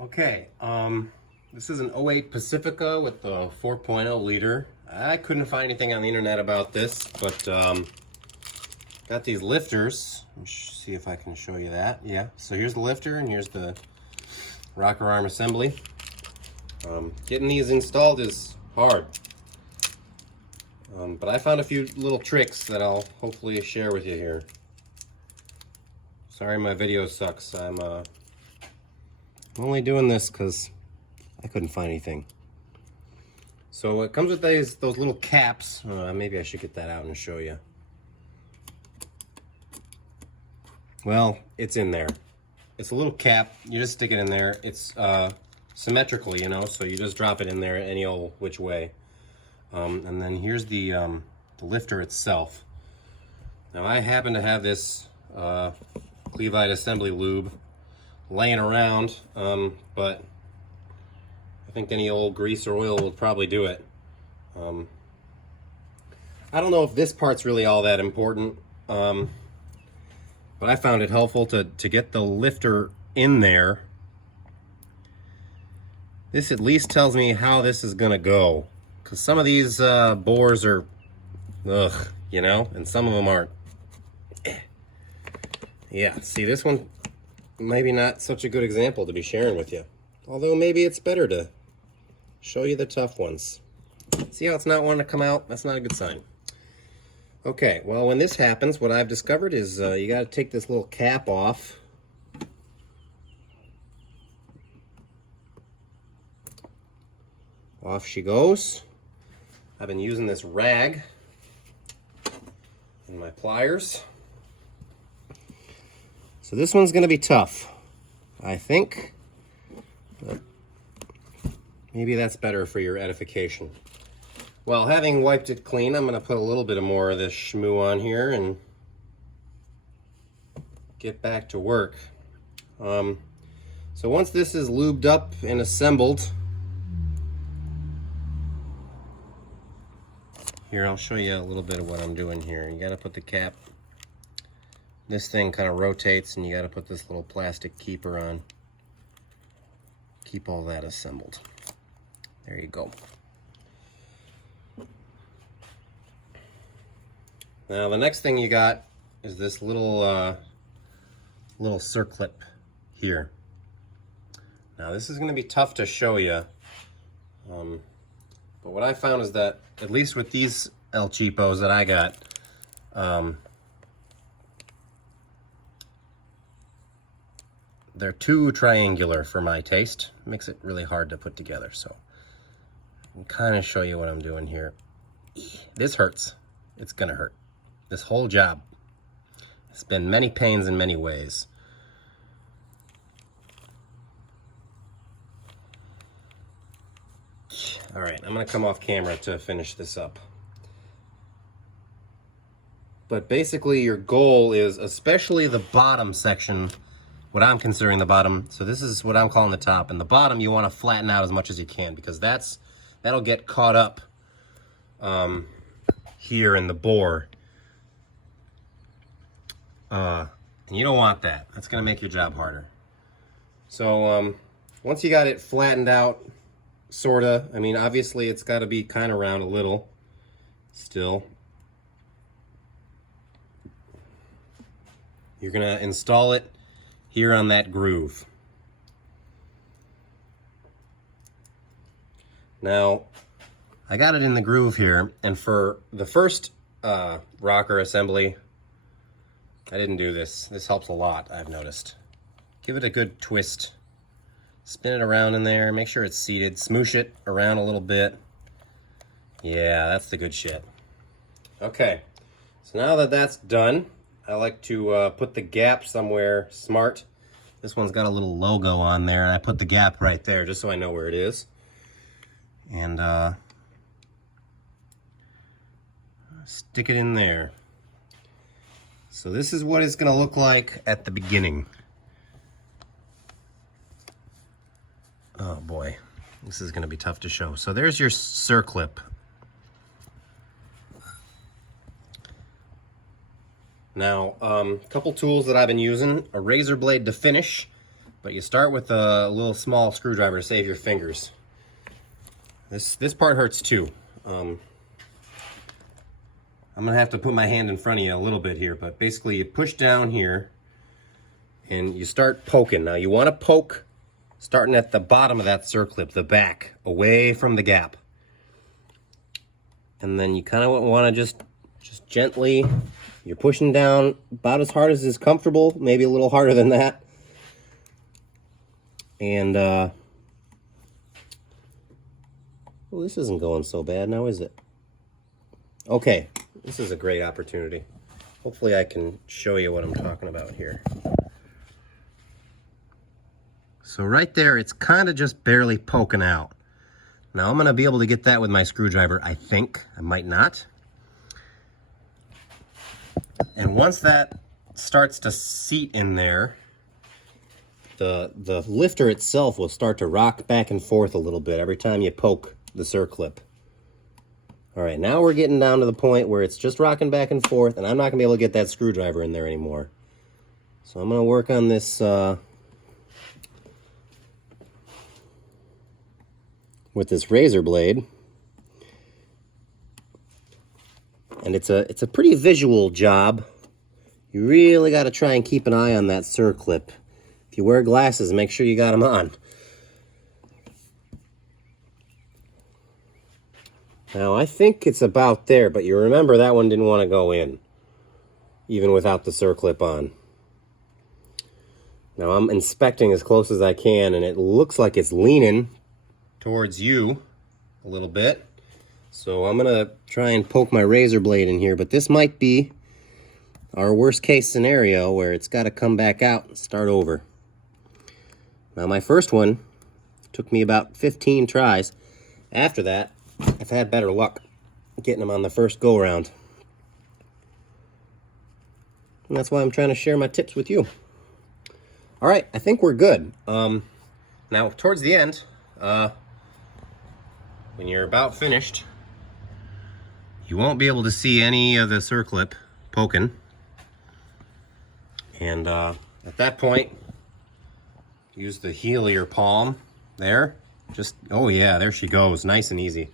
Okay, this is an '08 Pacifica with the 4.0 liter. I couldn't find anything on the internet about this, but got these lifters. Let's see if I can show you that. Yeah, so here's the lifter and here's the rocker arm assembly. Getting these installed is hard, but I found a few little tricks that I'll hopefully share with you here. Sorry my video sucks. I'm only doing this because I couldn't find anything. So it comes with those little caps. Maybe I should get that out and show you. Well, it's in there. It's a little cap. You just stick it in there. It's symmetrical, you know, so you just drop it in there any old which way. And then here's the lifter itself. Now I happen to have this Clevite assembly lube laying around, but I think any old grease or oil will probably do it. I don't know if this part's really all that important, but I found it helpful to get the lifter in there. This at least tells me how this is gonna go, because some of these bores are ugh, you know, and some of them aren't. Yeah, see, this one maybe not such a good example to be sharing with you, although maybe it's better to show you the tough ones. See how it's not wanting to come out? That's not a good sign. Okay, well, when this happens, what I've discovered is you got to take this little cap off. Off she goes. I've been using this rag and my pliers. So this one's going to be tough, I think. But maybe that's better for your edification. Well, having wiped it clean, I'm going to put a little bit more of this schmoo on here and get back to work. So once this is lubed up and assembled, here, I'll show you a little bit of what I'm doing here. You got to put the cap. This thing kind of rotates and you got to put this little plastic keeper on. Keep all that assembled. There you go. Now the next thing you got is this little circlip here. Now this is going to be tough to show you, but what I found is that at least with these El Cheapos that I got, they're too triangular for my taste. Makes it really hard to put together. So I'll kind of show you what I'm doing here. This hurts. It's gonna hurt. This whole job. It's been many pains in many ways. All right, I'm gonna come off camera to finish this up. But basically your goal is, especially the bottom section, what I'm considering the bottom, so this is what I'm calling the top, and the bottom you want to flatten out as much as you can, because that'll get caught up here in the bore, and you don't want that. That's going to make your job harder. So once you got it flattened out, sorta, I mean obviously it's got to be kind of round a little still. You're going to install it here on that groove. Now, I got it in the groove here, and for the first rocker assembly, I didn't do this. This helps a lot, I've noticed. Give it a good twist. Spin it around in there, make sure it's seated, smoosh it around a little bit. Yeah, that's the good shit. Okay, so now that that's done, I like to put the gap somewhere smart. This one's got a little logo on there, and I put the gap right there just so I know where it is. And stick it in there. So this is what it's going to look like at the beginning. Oh boy, this is going to be tough to show. So there's your circlip. Now, a couple tools that I've been using, a razor blade to finish. but you start with a little small screwdriver to save your fingers. This part hurts too. I'm gonna have to put my hand in front of you a little bit here, but basically you push down here and you start poking. Now you want to poke starting at the bottom of that circlip, the back, away from the gap. And then you kind of want to just gently, you're pushing down about as hard as is comfortable, maybe a little harder than that. And, well, this isn't going so bad now, is it? Okay, this is a great opportunity. Hopefully I can show you what I'm talking about here. So right there, it's kind of just barely poking out. Now I'm gonna be able to get that with my screwdriver, I think. I might not. And once that starts to seat in there, the lifter itself will start to rock back and forth a little bit every time you poke the circlip. All right, now we're getting down to the point where it's just rocking back and forth, and I'm not gonna be able to get that screwdriver in there anymore. So I'm gonna work on this with this razor blade. And it's a pretty visual job. You really got to try and keep an eye on that circlip. If you wear glasses, make sure you got them on. Now I think it's about there, but you remember that one didn't want to go in, even without the circlip on. Now I'm inspecting as close as I can, and it looks like it's leaning towards you a little bit. So I'm gonna try and poke my razor blade in here, but this might be our worst case scenario where it's got to come back out and start over. Now my first one took me about 15 tries. After that, I've had better luck getting them on the first go round. And that's why I'm trying to share my tips with you. All right, I think we're good. Now towards the end, when you're about finished, you won't be able to see any of the circlip poking. And at that point, use the heel of your palm there. Just, oh yeah, there she goes, nice and easy.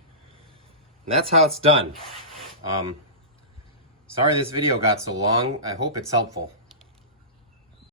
And that's how it's done. Sorry this video got so long. I hope it's helpful.